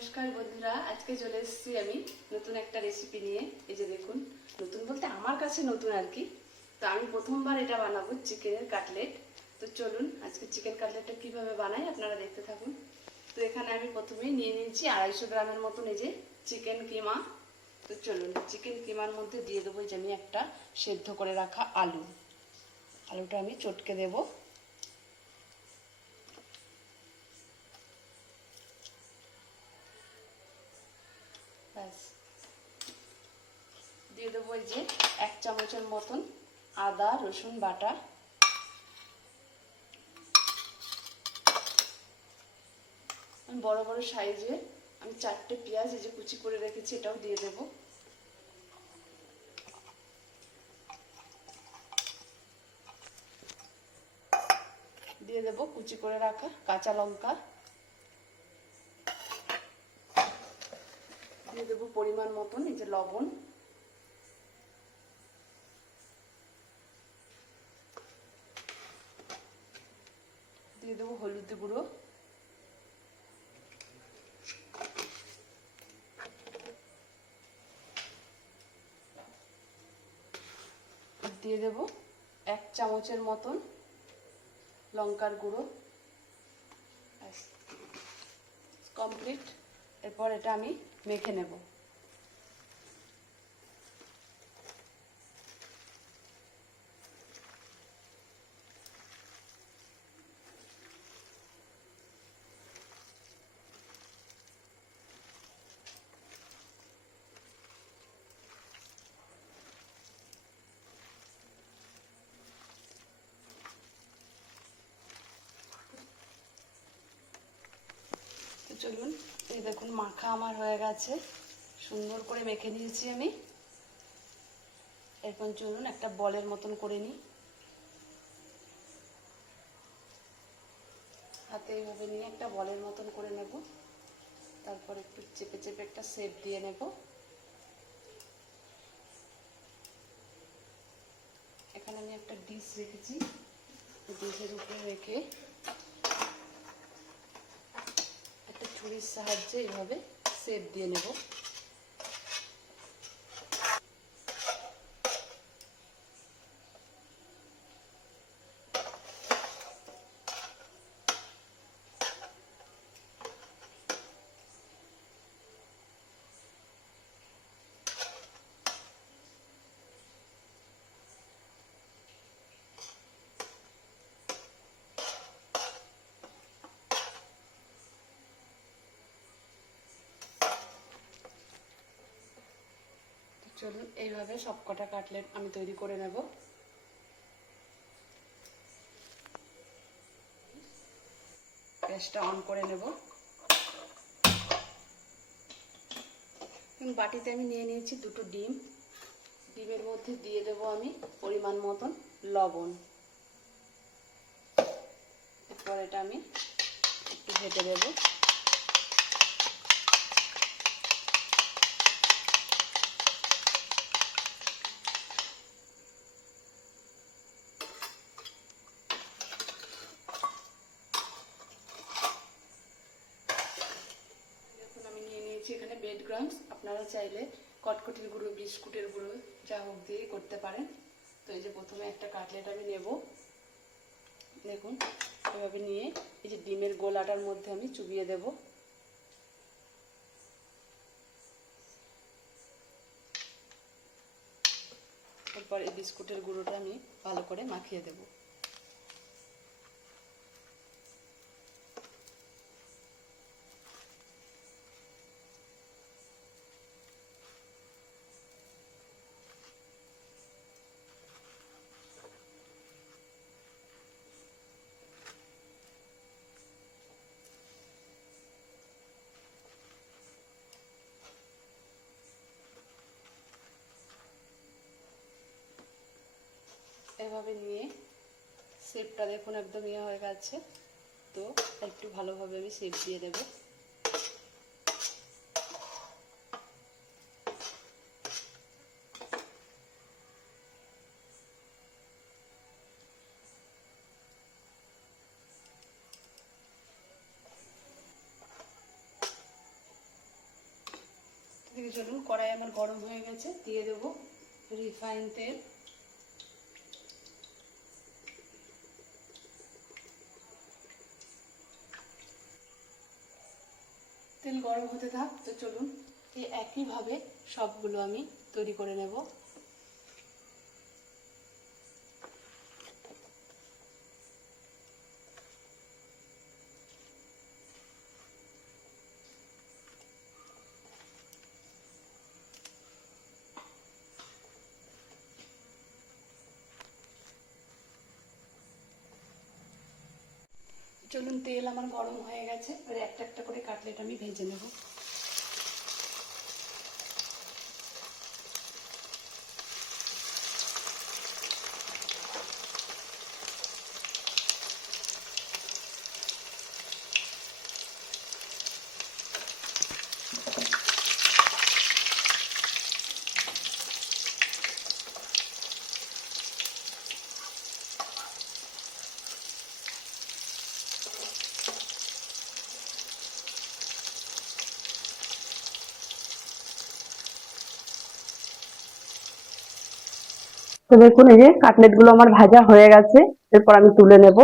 নমস্কার বন্ধুরা, আজকে চলে এসেছি আমি নতুন একটা রেসিপি নিয়ে। এই যে দেখুন, নতুন বলতে আমার কাছে নতুন আর কি। তো আমি প্রথমবার এটা বানাবো, চিকেনের কাটলেট। তো চলুন আজকে চিকেন কাটলেটটা কিভাবে বানাই আপনারা দেখতে থাকুন। তো এখানে আমি প্রথমেই নিয়ে নিয়েছি 250 গ্রামের মতন এই যে চিকেন কিমা। তো চলুন চিকেন কিমার মধ্যে দিয়ে দেবো যে আমি একটা সেদ্ধ করে রাখা আলুটা আমি চটকে দেবো। ব্যাস, দিয়ে দেবো এই যে 1 চামচের মতন আদা রসুন বাটা। আমি বড় বড় সাইজে আমি 4টে পেঁয়াজ এই যে কুচি করে রেখেছি, এটাও দিয়ে দেব। দিয়ে দেব কুচি করে রাখা কাঁচা লঙ্কা। দিয়ে দেব পরিমাণ মতন এই যে লবণ। দিয়ে দেবো হলুদ গুঁড়ো। দিয়ে দেব 1 চামচের মতন লঙ্কার গুঁড়ো। কমপ্লিট। এরপর এটা আমি মেখে নেব। চলুন, এই দেখুন মাখা আমার হয়ে গেছে, সুন্দর করে মেখে নিয়েছি আমি। এরপর চলুন একটা বলের মতন করে নিই। হাতে এইভাবে নিয়ে একটা বলের মতন করে নেব। তারপর একটু চেপে চেপে একটা শেপ দিয়ে নেব। এখানে আমি একটা ডিশ রেখেছি, ডিশের উপরে রেখে একটা ছুরির সাহায্যে এইভাবে শেপ দিয়ে নেব। চলুন এইভাবে সবকটা কাটলেট আমি তৈরি করে নেব। গ্যাসটা অন করে নেব। বাটিতে আমি নিয়ে নিয়েছি 2টো ডিম। ডিমের মধ্যে দিয়ে দেব আমি পরিমাণ মতন লবণ। এরপর এটা আমি একটু ঘেটে দেব। এখানে ব্রেড ক্রাম্বস, আপনারা চাইলে কটকটির গুঁড়ো বিস্কুটের গুঁড়ো যা হোক দিয়েই করতে পারেন। তো এই যে প্রথমে একটা কাটলেট আমি নেব। দেখুন এভাবে নিয়ে এই যে ডিমের গোলাটার মধ্যে আমি চুবিয়ে দেব। এরপর এই বিস্কুটের গুঁড়োটা আমি ভালো করে মাখিয়ে দেব। এভাবে নিয়ে শেপটা দেখুন একদম ইয়ে হয়ে গেছে। তো একটু ভালোভাবে আমি শেপ দিয়ে দেব। চলুন, কড়াই আমার গরম হয়ে গেছে, দিয়ে দেবো রিফাইন তেল। তেল গরম হতে থাক। তো চলুন এই একইভাবে সবগুলো আমি তৈরি করে নেব। চলুন, তেল আমার গরম হয়ে গেছে, এবার একটা একটা করে কাটলেট আমি ভেজে নেব। তো দেখুন এই যে কাটলেট গুলো আমার ভাজা হয়ে গেছে, এরপর আমি তুলে নেব।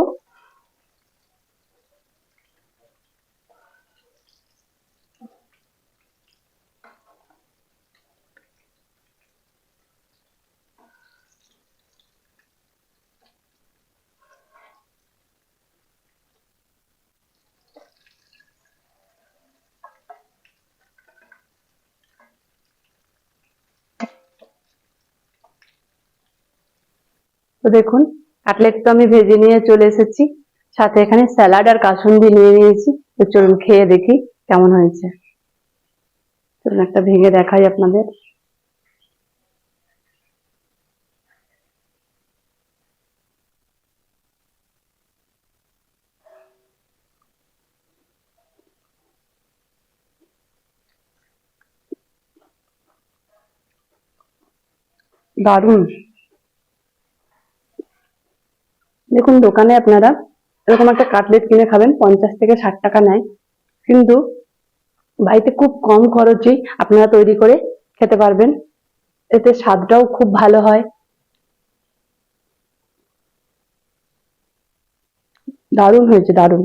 তো দেখুন কাটলেট তো আমি ভেজে নিয়ে চলে এসেছি, সাথে এখানে স্যালাড আর কাসুন্দি নিয়ে নিয়েছি। তো চলুন খেয়ে দেখি কেমন হয়েছে। চলুন একটা ভেঙে দেখাই আপনাদের। দারুণ। দেখুন দোকানে আপনারা এরকম একটা কাটলেট কিনে খাবেন 50 থেকে 60 টাকা নেয়, কিন্তু বাড়িতে খুব কম খরচেই আপনারা তৈরি করে খেতে পারবেন। এতে স্বাদটাও খুব ভালো হয়। দারুণ হয়েছে, দারুণ।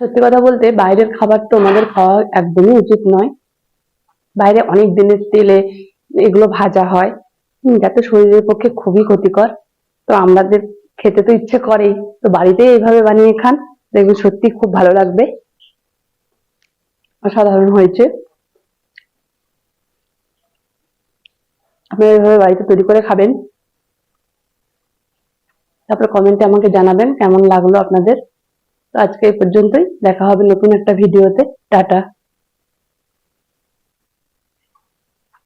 সত্যি কথা বলতে বাইরের খাবার তো আমাদের খাওয়া একদমই উচিত নয়। বাইরে অনেক দিনের তেলে এগুলো ভাজা হয়, যাতে শরীরের পক্ষে খুবই ক্ষতিকর। তো আমাদের খেতে তো ইচ্ছে করেই, তো বাড়িতেই এইভাবে বানিয়ে খান, দেখবেন সত্যি খুব ভালো লাগবে। অসাধারণ হয়েছে। আপনারা এইভাবে বাড়িতে তৈরি করে খাবেন, তারপর কমেন্টে আমাকে জানাবেন কেমন লাগলো আপনাদের। তো আজকে এই পর্যন্তই, দেখা হবে নতুন একটা ভিডিওতে। টাটা।